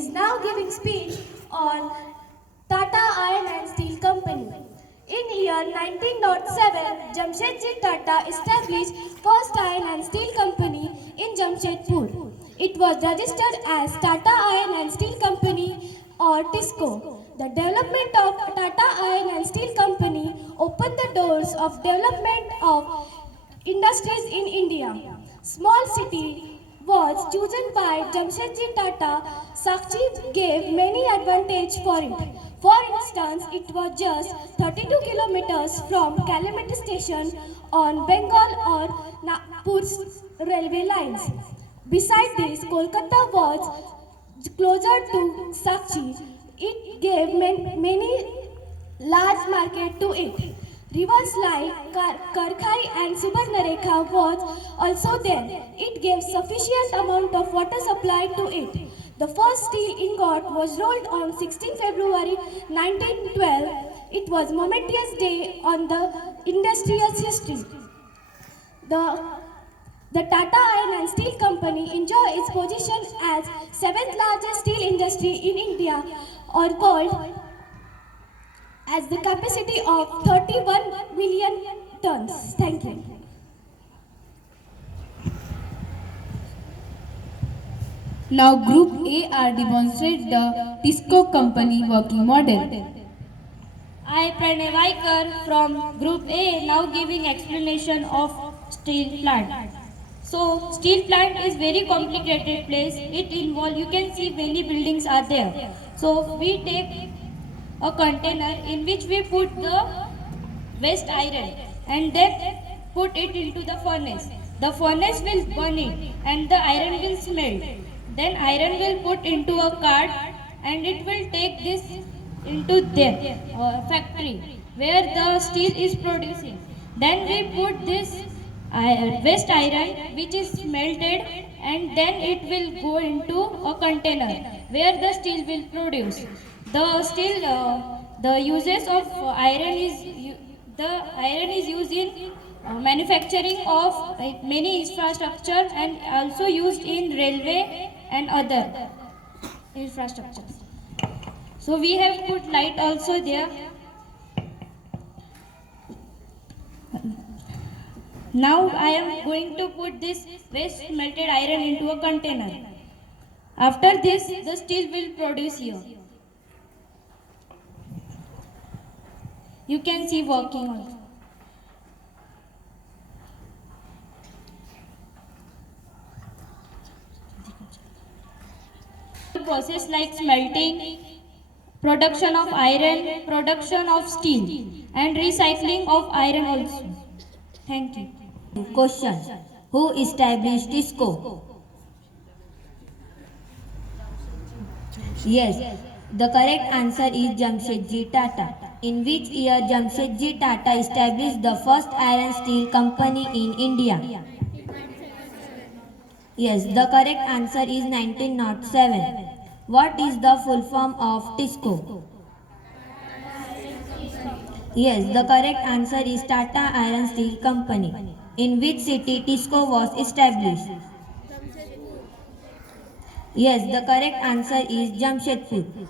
is now giving speech on Tata Iron and Steel Company. In year 1907, Jamshedji Tata established first iron and steel company in Jamshedpur. It was registered as Tata Iron and Steel Company or TISCO. The development of Tata Iron and Steel Company opened the doors of development of industries in India. Small city was chosen by Jamshedji Tata. Sakchi gave many advantages for it. For instance, it was just 32 kilometers from Calamity station on Bengal or Nagpur's railway lines. Besides this, Kolkata was closer to Sakchi. It gave many large market to it. Rivers like Karkhai and Subarnarekha was also there. It gave sufficient amount of water supply to it. The first steel ingot was rolled on 16 February 1912. It was momentous day on the industrial history. The the Tata Iron and Steel Company enjoys its position as seventh largest steel industry in India or world as the capacity of 31 million tons. Thank you. Now Group A are demonstrate the TISCO company working model. I Pranay Vaikar from Group A now giving explanation of steel plant. So steel plant is very complicated place. It involve, you can see many buildings are there. So we take a container in which we put the waste iron and then put it into the furnace. The furnace will burn it and the iron will smelt. Then iron will put into a cart and it will take this into their factory where the steel is producing. Then we put this waste iron which is smelted and then it will go into a container where the steel will produce. The steel, the uses of iron is the iron is used in manufacturing of many infrastructure and also used in railway and other infrastructures. So we have put light also there. Now I am going to put this waste melted iron into a container. After this, the steel will produce here. You can see working also. Process like smelting, production of iron, production of steel and recycling of iron also. Thank you. Question. Who established TISCO? Yes, the correct answer is Jamshedji Tata. In which year Jamshedji Tata established the first iron steel company in India? Yes, the correct answer is 1907. What is the full form of TISCO? Yes, the correct answer is Tata Iron Steel Company. In which city TISCO was established? Yes, the correct answer is Jamshedpur.